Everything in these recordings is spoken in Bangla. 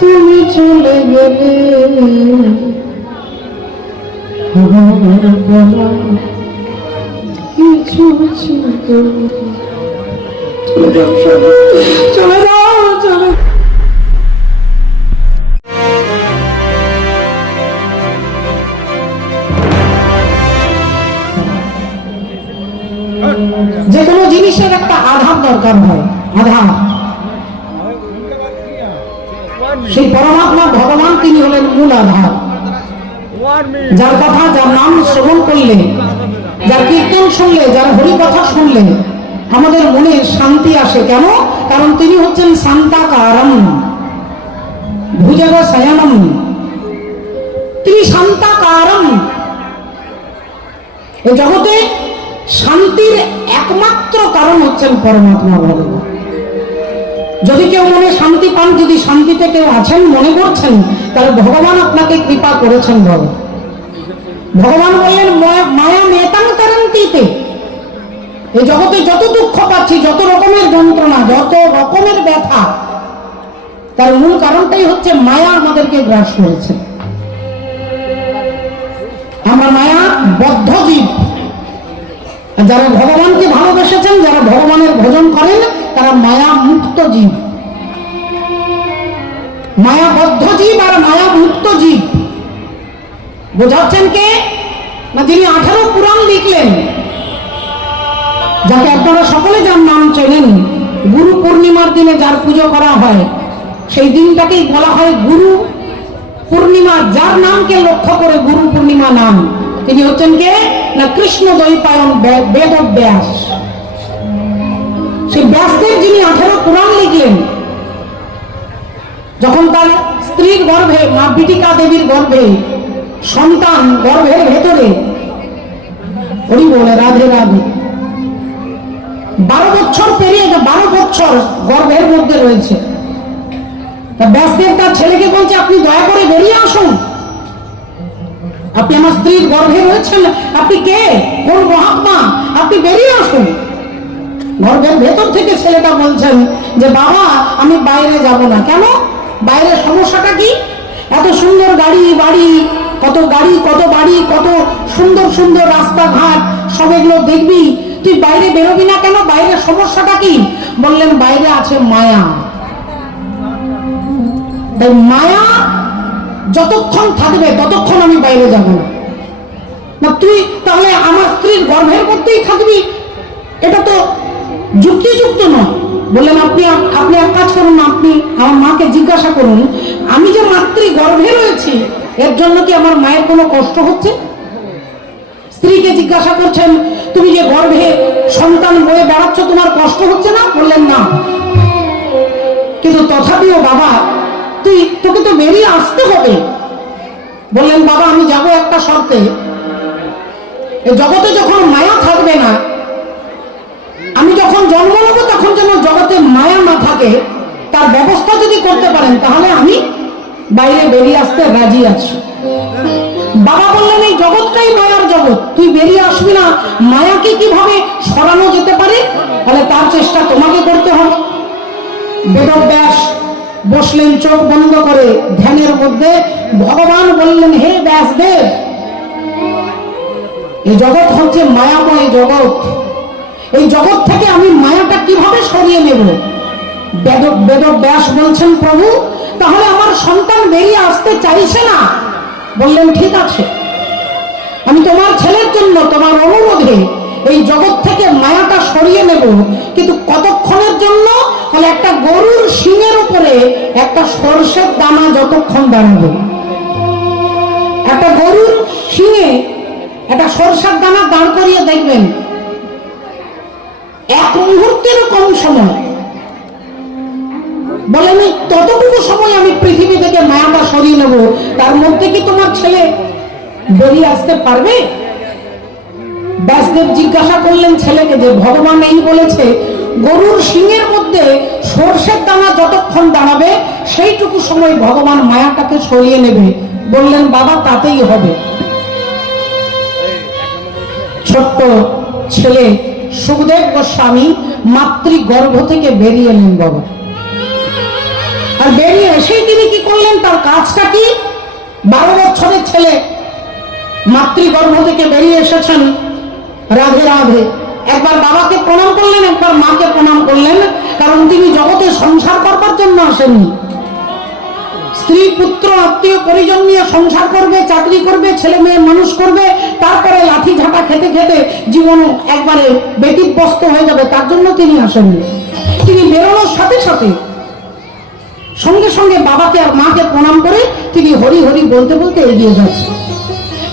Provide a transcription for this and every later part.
তুমি চলে গেলে। কিছু যে কোনো জিনিসের একটা আধার দরকার হয় আধার। সেই পরমাত্মা ভগবান তিনি হলেন মূল আধার। যার কথা, যার নাম শ্রবণ করলে, যার কীর্তন শুনলে, যার হরি কথা শুনলে, আমাদের মনে শান্তি আসে। কেন? কারণ তিনি হচ্ছেন শান্তাকারম, ভুজগ শয়নম। তিনি শান্তাকারম। এই জগতে শান্তির একমাত্র কারণ হচ্ছেন পরমাত্মা ভগবান। যদি কেউ মনে শান্তি পান, যদি শান্তিতে কেউ আছেন, মনে করছেন, তাহলে ভগবান আপনাকে কৃপা করেছেন ভগবান ভগবান বললেন, মায়া মেতাং তারান্তিতে এই জগতে যত দুঃখ পাচ্ছি, যত রকমের যন্ত্রণা, যত রকমের ব্যথা, তার মূল কারণটাই হচ্ছে মায়া আমাদেরকে গ্রাস করেছে। আমরা মায়া বদ্ধ জীব। যারা ভগবানকে ভালোবেসেছেন, যারা ভগবানের ভোজন করেন তারা মায়া মুক্ত জীব। মায়াবদ্ধ জীব আর মায়া মুক্ত জীব। বোঝাচ্ছেন কে? না, যিনি আঠারো পুরাণ লিখলেন। যাকে আপনারা সকলে যার নাম চেনেন, গুরু পূর্ণিমার দিনে যার পুজো করা হয়, সেই দিনটাকেই বলা হয় গুরু পূর্ণিমা, যার নামকে লক্ষ্য করে গুরু পূর্ণিমা নাম। তিনি হচ্ছেন কে? না, কৃষ্ণ দৈপায়ন বেদ ব্যাস সেই ব্যাসদেব যিনি আঠারো পুরাণ লিখলেন, যখন তার স্ত্রীর গর্ভে, মা বিটিকা দেবীর গর্ভে, সন্তান গর্ভের ভেতরে, হরি বলে, রাধে রাধে। বারো বছর পেরিয়ে বারো বছর গর্ভের মধ্যে রয়েছে। তা ব্যাসদেব তার ছেলেকে বলছে, আপনি দয়া করে বেরিয়ে আসুন। আপনি আমার স্ত্রীর গর্ভে রয়েছেন। আপনি কে? কোন মহাত্মা? আপনি বেরিয়ে আসুন। গর্ভের ভেতর থেকে ছেলেটা বলছেন যে, বাবা, আমি বাইরে যাব না। কেন? বাইরে সমস্যাটা কি? এত সুন্দর গাড়ি, বাড়ি, কত গাড়ি, কত বাড়ি, কত সুন্দর সুন্দর রাস্তাঘাট, সব এগুলো দেখবি? তুই বাইরে বেরোবি না কেন? বাইরে সমস্যাটা কি? বললেন, বাইরে আছে মায়া। তাই মায়া যতক্ষণ থাকবে, ততক্ষণ আমি বাইরে যাব না। না, তুই তাহলে আমার স্ত্রীর গর্ভের মধ্যেই থাকবি? এটা তো যুক্তিযুক্ত নয়। বললেন, আপনি আপনি এক কাজ করুন আপনি আমার মাকে জিজ্ঞাসা করুন, আমি যে মাতৃ গর্ভে রয়েছি, এর জন্য কি আমার মায়ের কোনো কষ্ট হচ্ছে? স্ত্রীকে জিজ্ঞাসা করছেন, তুমি যে গর্ভে সন্তান বয়ে বেড়াচ্ছ, তোমার কষ্ট হচ্ছে না? বললেন, না। কিন্তু তথাপিও বাবা, তুই, তোকে তো বেরিয়ে আসতে হবে। বললেন, বাবা, আমি যাব একটা শর্তে। জগতে যখন মায়া থাকবে না যখন জন্ম নেব, তখন যেন জগতে মায়া না থাকে, তার ব্যবস্থা যদি করতে পারেন, তাহলে আমি বাইরে বেরিয়ে আসতে রাজি আছি। বাবা বললেন, এই জগৎটাই মায়ার জগৎ। তুই বেরিয়ে আসবি না। মায়াকে কীভাবে সরানো যেতে পারে? তাহলে তার চেষ্টা তোমাকে করতে হবে। বেদব্যাস বসলেন, চোখ বন্ধ করে ধ্যানের মধ্যে ভগবান বললেন, হে ব্যাসদেব এই জগৎ হচ্ছে মায়াময় জগৎ। এই জগৎ থেকে আমি মায়াটা কীভাবে সরিয়ে নেব? বেদ বেদ ব্যাস বলছেন, প্রভু, তাহলে আমার সন্তান বেরিয়ে আসতে চাইছে না? বললেন, ঠিক আছে। আমি তোমার ছেলের জন্য তোমার অনুরোধে এই জগৎ থেকে মায়াটা সরিয়ে নেব। কিন্তু কতক্ষণের জন্য? তাহলে একটা গরুর শিঙের উপরে একটা সর্ষের দানা যতক্ষণ দাঁড়াবে একটা গরুর শিঙে একটা সরষের দানা দাঁড় করিয়ে দেখবেন মুহূর্তেরও কম সময়। বলেন এই ততটুকু সময় আমি পৃথিবী থেকে মায়াটা সরিয়ে নেব। তার মধ্যে কি তোমার ছেলে আসতে পারবে? ব্যাসদেব জিজ্ঞাসা করলেন ছেলেকে যে, ভগবান এই বলেছে, গরুর সিংহের মধ্যে সর্ষের দানা যতক্ষণ দাঁড়াবে, সেইটুকু সময় ভগবান মায়াটাকে সরিয়ে নেবে। বললেন, বাবা, তাতেই হবে। ছোট্ট ছেলে সুখদেব গোস্বামী মাতৃ গর্ভ থেকে বেরিয়ে এলেন বাবা। আর বেরিয়ে এসেই তিনি কি করলেন? তার কাজটা কি? বারো বছরের ছেলে মাতৃগর্ভ থেকে বেরিয়ে এসেছেন রাধে রাধে। একবার বাবাকে প্রণাম করলেন, একবার মাকে প্রণাম করলেন, কারণ তিনি জগতে সংসার করবার জন্য আসেননি। স্ত্রী, পুত্র, আত্মীয়, পরিজন নিয়ে সংসার করবে, চাকরি করবে, ছেলে মেয়ে মানুষ করবে, তারপরে লাঠি ঝাঁটা খেতে খেতে জীবন একবারে ব্যতিব্যস্ত হয়ে যাবে, তার জন্য তিনি আসেননি। তিনি বেরোনোর সাথে সাথে সঙ্গে সঙ্গে বাবাকে আর মাকে প্রণাম করে তিনি হরি হরি বলতে বলতে এগিয়ে যাচ্ছেন।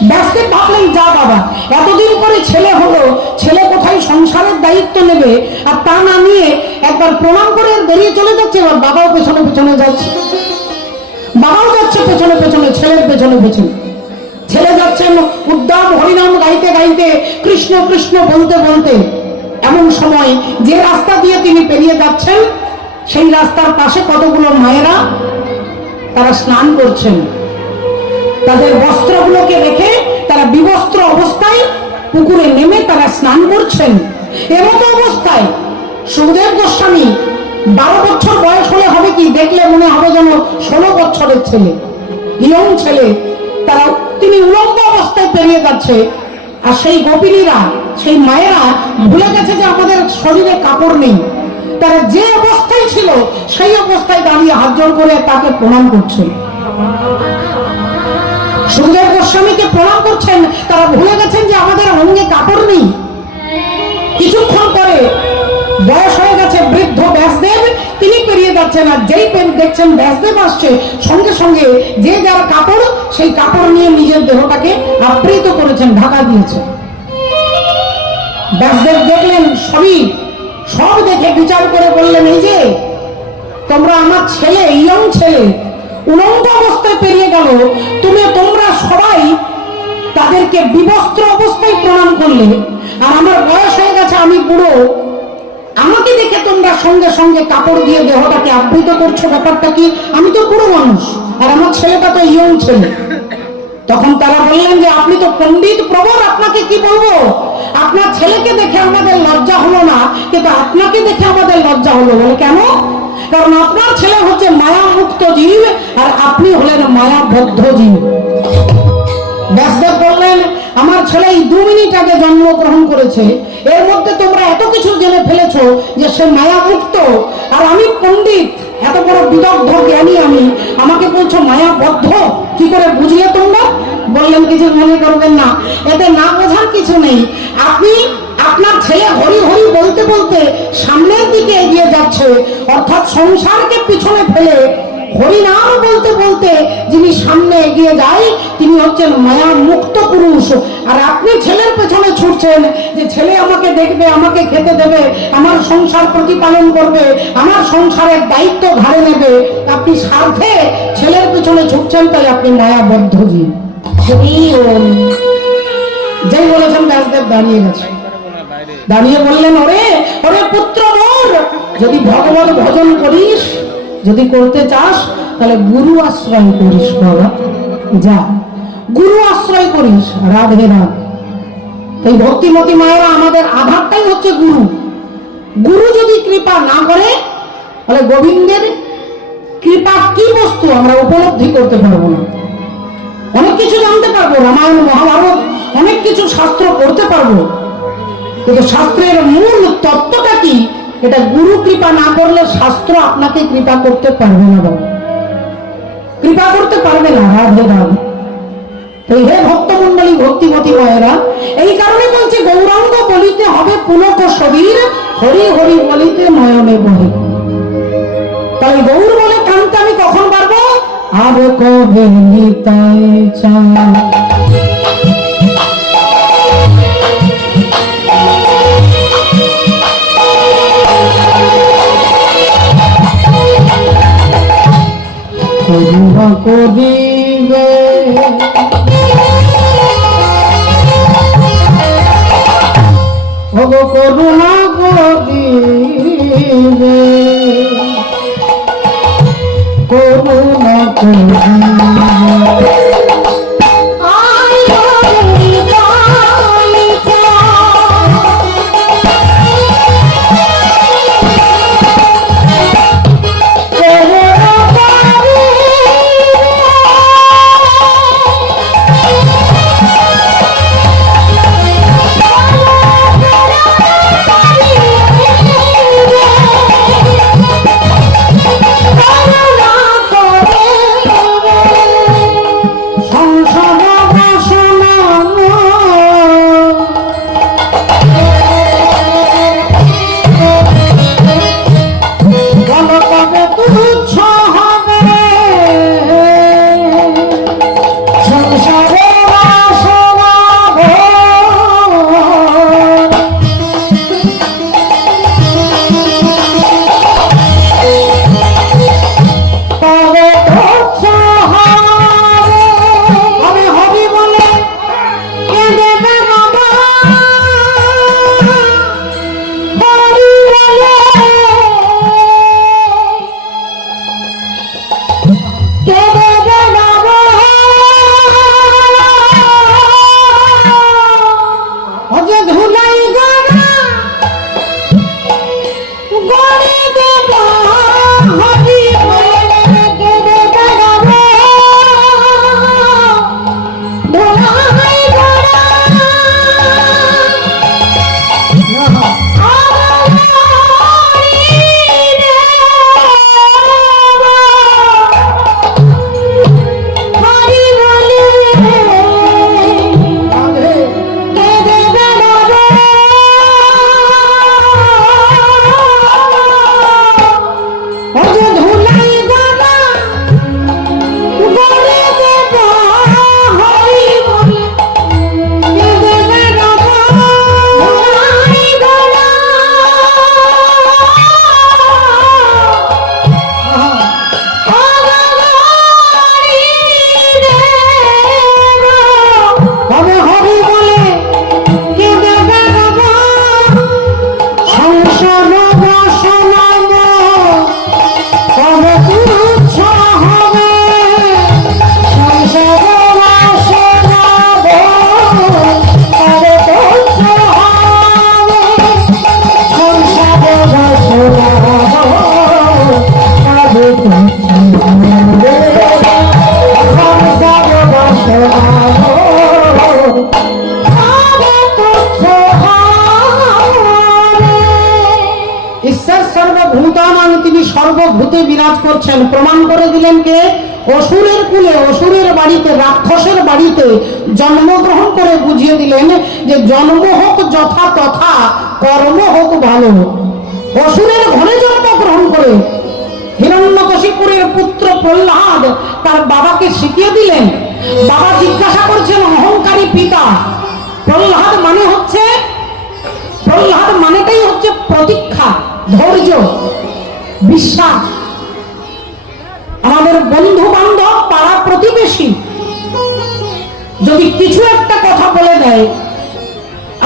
ব্যস্তে ভাবলেন, যা বাবা, এতদিন পরে ছেলে হলো, ছেলে কোথায় সংসারের দায়িত্ব নেবে? আর তা না নিয়ে একবার প্রণাম করে বেরিয়ে চলে যাচ্ছে এবার বাবাও পেছনে পেছনে যাচ্ছে। বাবাও যাচ্ছে পেছনে পেছনে, ছেলের পেছনে পেছনে। ছেলে যাচ্ছেন উদ্দাম হরিনাম গাইতে গাইতে, কৃষ্ণ কৃষ্ণ বলতে বলতে। এমন সময় যে রাস্তা দিয়ে তিনি পেরিয়ে যাচ্ছেন, সেই রাস্তার পাশে কতগুলো মায়েরা তারা স্নান করছেন। তাদের বস্ত্রগুলোকে রেখে তারা বিবস্ত্র অবস্থায় পুকুরে নেমে তারা স্নান করছেন। এমতো অবস্থায় সুখদেব গোস্বামী বারো বছর বয়স হলে হবে কি? দেখলে মনে হবে যেন ষোলো বছরের ছেলে। ইয়ং ছেলে। তারা তিনি উলম্ব অবস্থায় পেরিয়ে যাচ্ছে। আর সেই গোপিনীরা, সেই মায়েরা ভুলে গেছে যে আমাদের শরীরে কাপড় নেই। তারা যে অবস্থায় ছিল, সেই অবস্থায় দাঁড়িয়ে হাত জোড় করে তাকে প্রণাম করছে। সুখদেব গোস্বামীকে প্রণাম করছেন। তারা ভুলে গেছেন যে আমাদের অঙ্গে কাপড় নেই। কিছুক্ষণ পরে বয়স হয়ে গেছে তিনি পেরিয়ে যাচ্ছেন আর যেই দেখছেন ব্যাসদেব আসছে, সঙ্গে সঙ্গে যে যার কাপড়, সেই কাপড় নিয়ে নিজের দেহটাকে আবৃত করেছেন, ঢাকা দিয়েছেন ব্যাসদেব দেখলেন, সবই, সব দেখে বিচার করে বললেন, এই যে, তোমরা আমার ছেলে, ইয়ং ছেলে, উলঙ্গ অবস্থায় পেরিয়ে গেল, তুমি তোমরা সবাই তাদেরকে বিবস্ত্র অবস্থায় প্রণাম করলে, আর আমার বয়স হয়ে গেছে, আমি বুড়ো, আমাকে দেখে তোমরা সঙ্গে সঙ্গে কাপড় দিয়ে দেহটাকে আবৃত করছ, ব্যাপারটা কি? আমি তো বুড়ো মানুষ, আর আমার ছেলেটা তো ইয়ং ছেলে। তখন তারা বললেন যে, আপনি তো পণ্ডিত প্রবর, আপনাকে কি বলব? আপনার ছেলেকে দেখে আমাদের লজ্জা হলো না, কিন্তু আপনাকে দেখে আমাদের লজ্জা হলো। বলে, কেন? কারণ আপনার ছেলে হচ্ছে মায়া মুক্ত জীব, আর আপনি হলেন মায়াবদ্ধ জীব। ব্যাসদেব বললেন আমার ছেলে এই দু মিনিট আগে জন্মগ্রহণ করেছে। এর মধ্যে তোমরা এত কিছু জেনে ফেলেছো যে সে মায়ামুক্ত আর আমি পণ্ডিত, এত বড় বিদগ্ধ, জ্ঞানী আমি। আমাকে বলছো, মায়াবদ্ধ? কি করে বুঝিয়ে তোমরা? বললেন কিছু মনে করবেন না। এতে না বোঝার কিছু নেই। আপনি, আপনার ছেলে হরি হরি বলতে বলতে সামনের দিকে এগিয়ে যাচ্ছে। অর্থাৎ সংসারকে পিছনে ফেলে হরিনাম বলতে বলতে যিনি সামনে এগিয়ে যায়, তিনি হচ্ছেন মায়া মুক্ত পুরুষ। আর আপনি ছেলের পেছনে ছুটছেন যে ছেলে আমাকে দেখবে, আমাকে খেতে দেবে, আমার সংসার প্রতিপালন করবে, আমার সংসারের দায়িত্ব ঘাড়ে নেবে। আপনি স্বার্থে ছেলের পেছনে ছুটছেন তাই আপনি মায়াবদ্ধ জীব হরি ওম। যেই বলেছেন ব্যাসদেব দাঁড়িয়ে গেছে। দাঁড়িয়ে বললেন, ওরে ওরে পুত্র যদি ভগবান ভজন করিস যদি করতে চাস, তাহলে গুরু আশ্রয় করিস বাবা। যা। গুরু আশ্রয় করিস, রাধে রাধ। এই ভক্তিমতী মায়েরা, আমাদের আধারটাই হচ্ছে গুরু। গুরু যদি কৃপা না করে, তাহলে গোবিন্দের কৃপা কি বস্তু আমরা উপলব্ধি করতে পারব না? অনেক কিছু জানতে পারব, রামায়ণ, মহাভারত, অনেক কিছু শাস্ত্র করতে পারব। কিন্তু শাস্ত্রের মূল তত্ত্বটা কি? এটা গুরু কৃপা না করলে শাস্ত্র আপনাকে কৃপা করতে পারবে না বাবা। কৃপা করতে পারবে না, রাধে রাধে তো হে ভক্তমন্ডলী ভক্তিমতী মায়েরা, এই কারণে বলছে, গৌরাঙ্গ বলিতে হবে পুলক শরীর হরি হরি বলিতে নয়নে বহে। তাই গৌর বলে কানতে আমি কখন পারব? আর কবে নিতাই চায় করিবে। করুণা রাক্ষসের বাড়িতে জন্মগ্রহণ করে বুঝিয়ে দিলেন যে জন্ম হোক যথা তথা, কর্ম হোক ভালো। অসুরের ঘরে জন্মগ্রহণ করে হিরণ্যকশিপুরের পুত্র প্রহ্লাদ তার বাবাকে শিখিয়ে দিলেন। বাবা জিজ্ঞাসা করছেন, অহংকারী পিতা, প্রহ্লাদ মানে হচ্ছে, প্রহ্লাদ মানেটাই হচ্ছে প্রতীক্ষা, ধৈর্য, বিশ্বাস। আমাদের বন্ধু বান্ধব পাড়া প্রতিবেশী যদি কিছু একটা কথা বলে দেয়,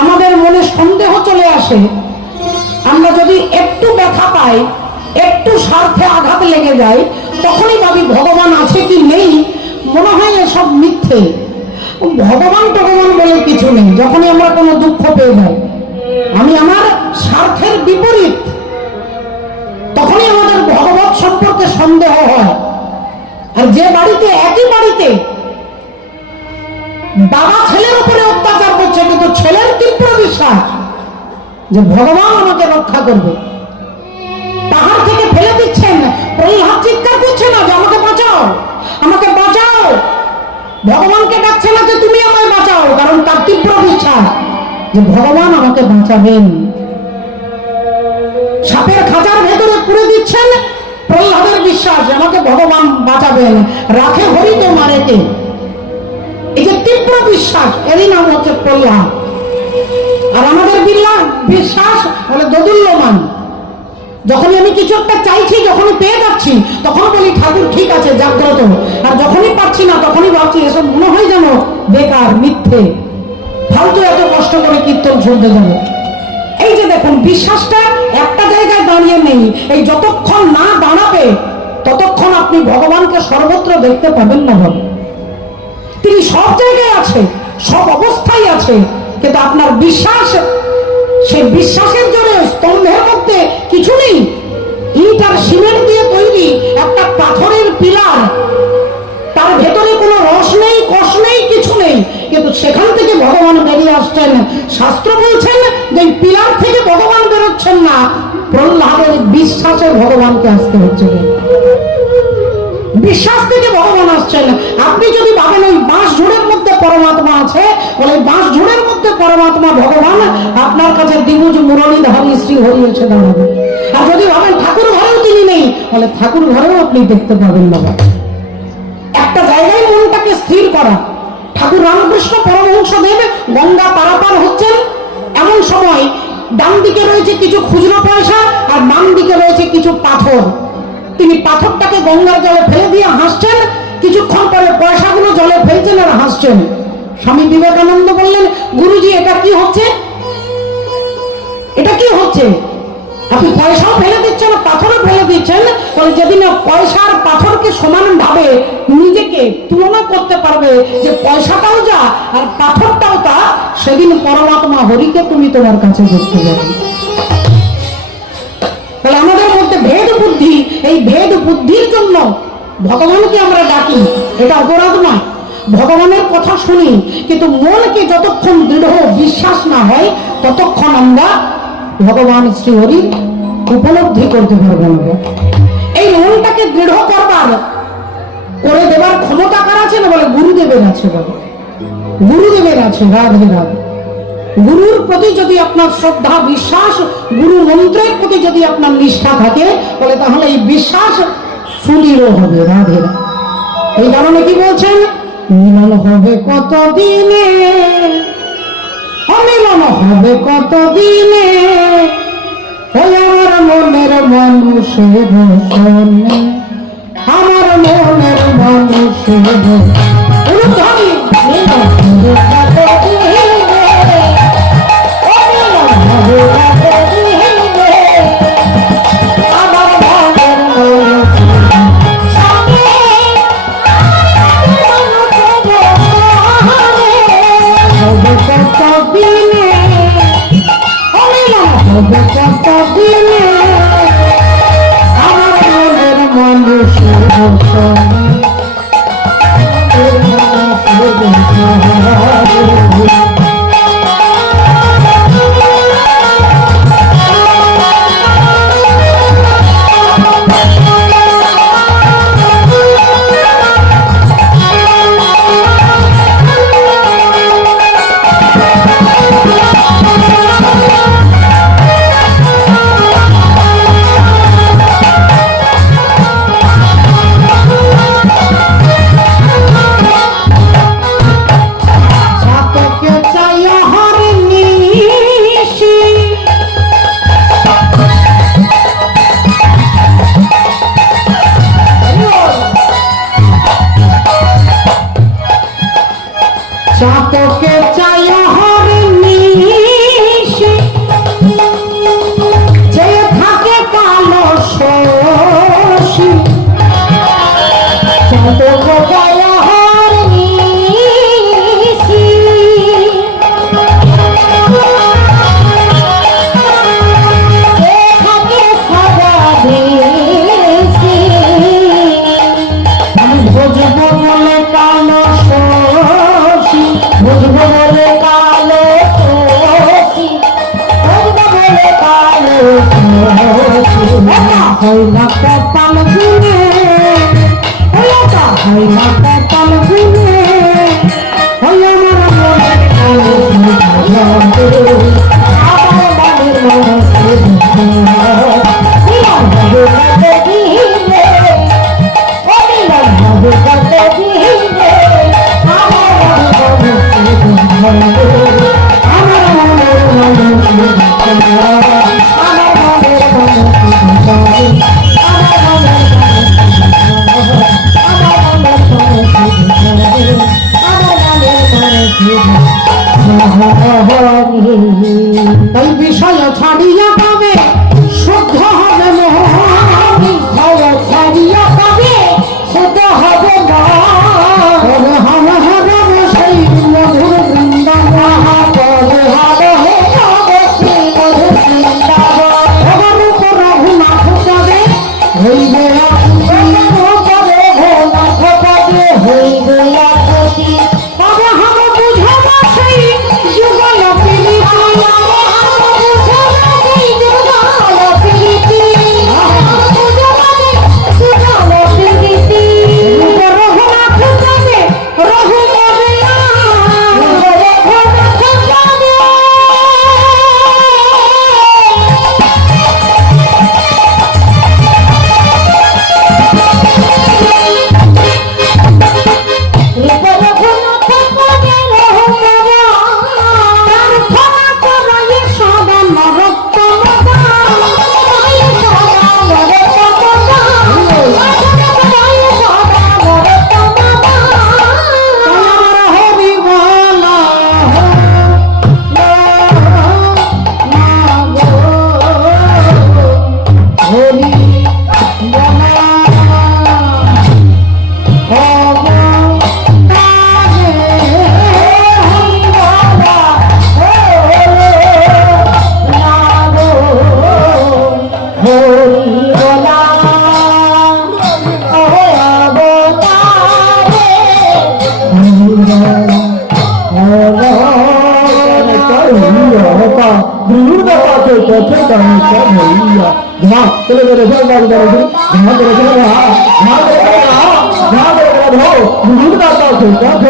আমাদের মনে সন্দেহ চলে আসে। আমরা যদি একটু ব্যথা পাই, একটু স্বার্থে আঘাত লেগে যায়, তখনই ভাবি ভগবান আছে কি নেই? মনে হয় এসব মিথ্যে। ভগবান ভগবান বলে কিছু নেই, যখনই আমরা কোনো দুঃখ পেয়ে যাই। আমি আমার স্বার্থের বিপরীত। তখনই আমাদের ভগবত সম্পর্কে সন্দেহ হয়। আর যে বাড়িতে, একই বাড়িতে বাবা ছেলের উপরে অত্যাচার করছে, কিন্তু ছেলের তীব্র বিশ্বাস যে ভগবান আমাকে রক্ষা করবে। পাহাড় থেকে ফেলে দিচ্ছেন, প্রহ্লাদ চিৎকার করছে না যে আমাকে বাঁচাও আমাকে বাঁচাও। ভগবানকে ডাকছে না যে তুমি আমায় বাঁচাও, কারণ তার তীব্র বিশ্বাস যে ভগবান আমাকে বাঁচাবেন। সাপের খাঁচার ভেতরে পুরে দিচ্ছেন প্রহ্লাদের বিশ্বাস আমাকে ভগবান বাঁচাবেন। রাখে হরি তো মারেকে এই যে তীব্র বিশ্বাস। এরই নাম হচ্ছে প্রহ্লাদ আর আমাদের বিল্লা- বিশ্বাস হলো দোদুল্যমান। যখনই আমি কিছু একটা চাইছি, যখনই পেয়ে যাচ্ছি তখন বলি, ঠাকুর, ঠিক আছে, জাগ্রত আর যখনই পাচ্ছি না, তখনই ভাবছি, এসব মনে হয় যেন বেকার, মিথ্যে। ফালতু এত কষ্ট করে কীর্তন শুনতে যাব। এই যে দেখুন, বিশ্বাসটা একটা জায়গায় দাঁড়িয়ে নেই। এই যতক্ষণ না দাঁড়াবে, ততক্ষণ আপনি ভগবানকে সর্বত্র দেখতে পাবেন না ভাবে তিনি সব জায়গায় আছে, সব অবস্থায় আছে, কিন্তু আপনার বিশ্বাস, সেই বিশ্বাসের জন্য স্তম্ভের মধ্যে কিছু নেই। ইট আর সিমেন্ট দিয়ে তৈরি একটা পাথরের পিলার। তার ভেতরে কোনো রস নেই, কষ নেই, কিছু নেই। কিন্তু সেখান থেকে ভগবান বেরিয়ে আসছেন। শাস্ত্র বলছেন যে পিলার থেকে ভগবান বেরোচ্ছেন না। প্রহ্লাদের বিশ্বাসে ভগবানকে আসতে হচ্ছে। বিশ্বাস থেকে ভগবান আসছেন। আপনি যদি ভাবেন ওই বাঁশ ঝুড়ের মধ্যে পরমাত্মা আছে, বলে বাঁশ ঝুড়ের মধ্যে পরমাত্মা ভগবান, আপনার কাছে দ্বিভুজ মুরলী ধারী শ্রী হরি এসে দাঁড়াবে। আর যদি ভাবেন ঠাকুর ঘরেও তিনি নেই, বলে ঠাকুর ঘরেও আপনি দেখতে পাবেন বাবা। একটা জায়গায় মনটাকে স্থির করা। ঠাকুর রামকৃষ্ণ পরমহংস দেব গঙ্গা পারাপার হচ্ছেন। এমন সময় ডান দিকে রয়েছে কিছু খুচরো পয়সা আর বাম দিকে রয়েছে কিছু পাথর। তিনি পাথরটাকে গঙ্গার জলে ফেলে দিয়ে হাসছেন। কিছুক্ষণ পরে পয়সাগুলো জলে ফেলছেন আর হাসছেন। স্বামী বিবেকানন্দ বললেন, গুরুজি, এটা কি হচ্ছে? এটা কি হচ্ছে? আপনি পয়সাও ফেলে দিচ্ছেন, পাথরও ফেলে দিচ্ছেন। বলে যেদিন পয়সা আর পাথরকে সমান ভাবে নিজেকে তুলনা করতে পারবে যে পয়সাটাও যা আর পাথরটাও তা, সেদিন পরমাত্মা হরিকে তুমি তোমার কাছে দেখতে যাবে। তাহলে আমাদের মধ্যে ভেদ বুদ্ধি, এই ভেদ বুদ্ধির জন্য ভগবানকে আমরা ডাকি। এটা অপরাধ নয়। ভগবানের কথা শুনি, কিন্তু মনকে যতক্ষণ দৃঢ় বিশ্বাস না হয়, ততক্ষণ আমরা ভগবান শ্রী হরি উপলব্ধি করতে পারব না। এই মনটাকে দৃঢ় করবার, করে দেবার ক্ষমতা কার আছে না বলে? গুরুদেবের আছে বলে। গুরুদেবের আছে, রাধে রাধে। গুরুর প্রতি যদি আপনার শ্রদ্ধা, বিশ্বাস, গুরু মন্ত্রের প্রতি যদি আপনার নিষ্ঠা থাকে, বলে তাহলে এই বিশ্বাস সুদৃঢ় হবে, রাধে। এই কারণে কি বলছেন? মিলন হবে কত দিনে অমিলন হবে কত দিনে আমার মনের মানুষের সনে আমার মনের মানুষের উর্ধ্বনি মিলন হবে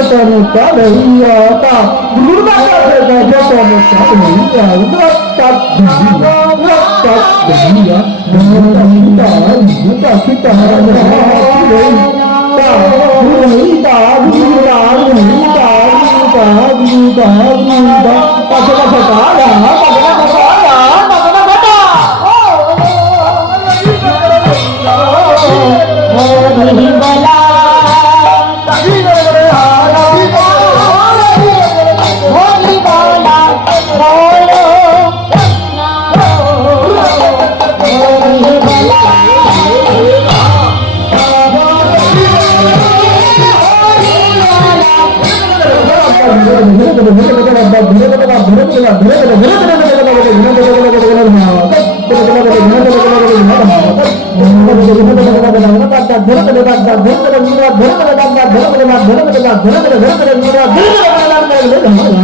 ਤਨਤਾ ਰਹੀਆ ਤਾ ਗੁਰੂ ਦਾ ਕਹੇ ਦਾ ਜਪ ਮਤ ਰਹੀਆ ਉਦਤ ਤਤ ਰਹੀਆ ਉਦਤ ਤਤ ਰਹੀਆ ਗੁਰੂ ਦਾ ਪਿਤਾ ਗੁਰੂ ਦਾ ਪਿਤਾ ਰਹੀਆ ਤਾ ਗੁਰੂ ਦਾ ਗੁਰੂ ਦਾ ਗੁਰੂ ਦਾ ਗੁਰੂ ਦਾ ਗੁਰੂ ਦਾ ਗੁਰੂ ਦਾ। ਪਛਾ ਪਛਾ ਦਾ ਪਛਾ దంద దంద దంద దంద దంద దంద దంద దంద దంద దంద దంద దంద దంద దంద దంద దంద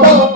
దంద